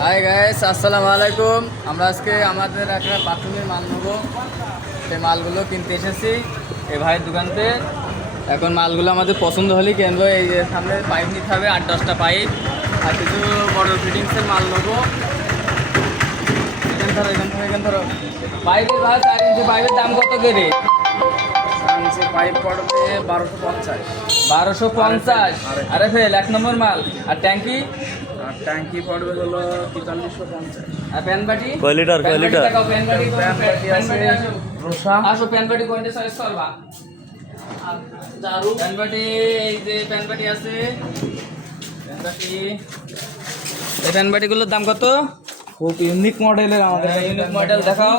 Hi guys, আসসালামু আলাইকুম। আমরা আজকে আমাদের একটা বাথরুমের মাল নেবো, সেই মালগুলো কিনতে এসেছি এই ভাইয়ের দোকানতে। এখন মালগুলো আমাদের পছন্দ হলেই কিনবো। এই যে সামনে পাইপ নিতে হবে, 8-10টা পাইপ, আর কিছু বড় ফিটিংসের মাল নেবো। এখান ধরো পাইপের ভাই 4 ইঞ্চি পাইপের দাম কত করে? পাইপ পড়বে 1250। 1250। আরে ফেল 1 নম্বর মাল। আর ট্যাঙ্কি? আর ট্যাঙ্কি পড়বে হলো 4350। আর প্যানবাটি? কয় লিটার? প্যানবাটি আছে রোসা। আসো প্যানবাটি কোনটা সাইজ করবা? প্যানবাটি, এই যে প্যানবাটি আছে, প্যানবাটি। এই প্যানবাটিগুলোর দাম কত? খুব ইউনিক মডেলের আমাদের ইউনিক মডেল দেখাও।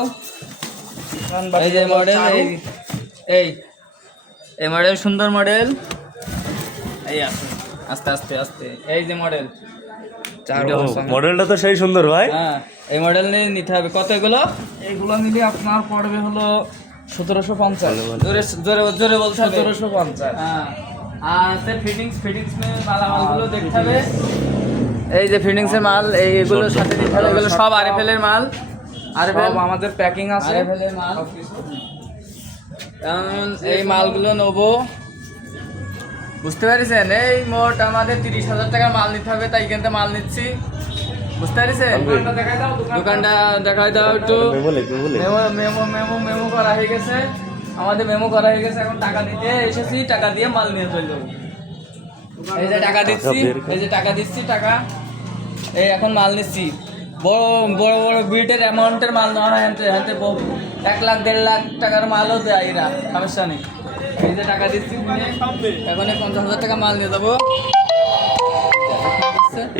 এই যে মডেল, এই এই মডেল সুন্দর মডেল। এই আছে, আস্তে আস্তে আস্তে। এই যে মডেল, মডেলটা তো সেই সুন্দর ভাই। হ্যাঁ এই মডেল নিয়ে নিতে হবে। কত এগুলো? এইগুলো মিলে আপনার পড়বে হলো 1750। জোরে জোরে জোরে বলতে হবে। 1750। হ্যাঁ, আর ফিটিংস মালামালগুলো দেখতে হবে। এই যে ফিটিংসের মাল, এইগুলো সাথে দিতে হবে। এগুলো সব আরএফএল এর মাল। সব আমাদের প্যাকিং আছে। আরএফএল এর মাল। এখন এই মালগুলো নেবো, বুঝতে পারছেন? এই মোট আমাদের 30,000 টাকার মাল নিতে হবে, তাই এখান থেকে মাল নিচ্ছি। বুঝতে পারছেন? দোকানটা দেখাই দাও একটু। মেমো করা হয়ে গেছে, আমাদের মেমো করা হয়ে গেছে। এখন টাকা দিতে এসেছি, টাকা দিয়ে মাল নিয়ে চলে যাবো। এই যে টাকা দিচ্ছি, এই যে টাকা দিচ্ছি, টাকা এই এখন মাল নিচ্ছি। বড় বড় বড় বিটের অ্যামাউন্টের মাল নেওয়া হয়, হাতে 1 লাখ 1.5 লাখ টাকার মালও দেয় এরা, সমস্যা নেই। এই যে টাকা দিচ্ছি, এখন 50,000 টাকা মাল নিয়ে যাবো।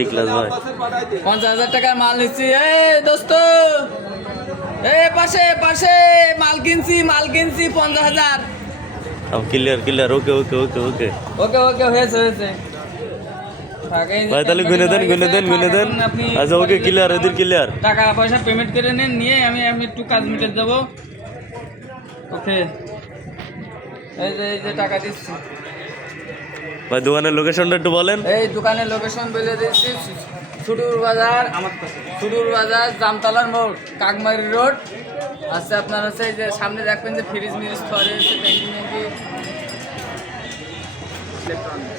এই ক্লাস ভাই 50,000 টাকার মাল নিচ্ছি। এই দোস্ত, এই পাশে পাশে মাল কিনছি 50,000। ক্লিয়ার ওকে ওকে ওকে ওকে ওকে ওকে, হয়েছে হয়েছে। ভাই তাহলে গুনে দেন। আচ্ছা ওকে, ক্লিয়ার, এদের ক্লিয়ার। টাকা পয়সা পেমেন্ট করে নেন, নিয়ে আমি একটু কাজ মিটে যাবো। ওকে, এই যে টাকা দিচ্ছি। ভাই দোকানের লোকেশনটা একটু বলেন। এই দোকানের লোকেশন বলে দিচ্ছি, সুডুর বাজার, সুডুর বাজার, জামতলার মোড়, কাকমারি রোড। আচ্ছা, আপনার হচ্ছে এই যে সামনে দেখবেন যে ফ্রিজ মিরিজ থরে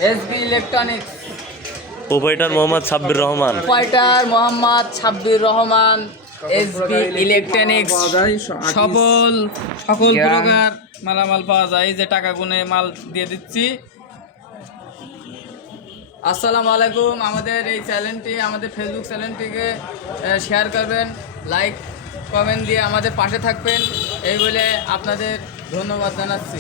SB electronics. Proprietor Mohammad Sabbir Rahman. Proprietor Mohammad Sabbir Rahman, SB electronics. সকল প্রকার মালামাল পাওয়া যায়। এই যে টাকা গুনে মাল দিয়ে দিচ্ছি। আসসালামু আলাইকুম। আমাদের এই চ্যানেলটি, আমাদের ফেসবুক চ্যানেলটিকে শেয়ার করবেন, লাইক কমেন্ট দিয়ে আমাদের পাশে থাকবেন, এই বলে আপনাদের ধন্যবাদ জানাচ্ছি।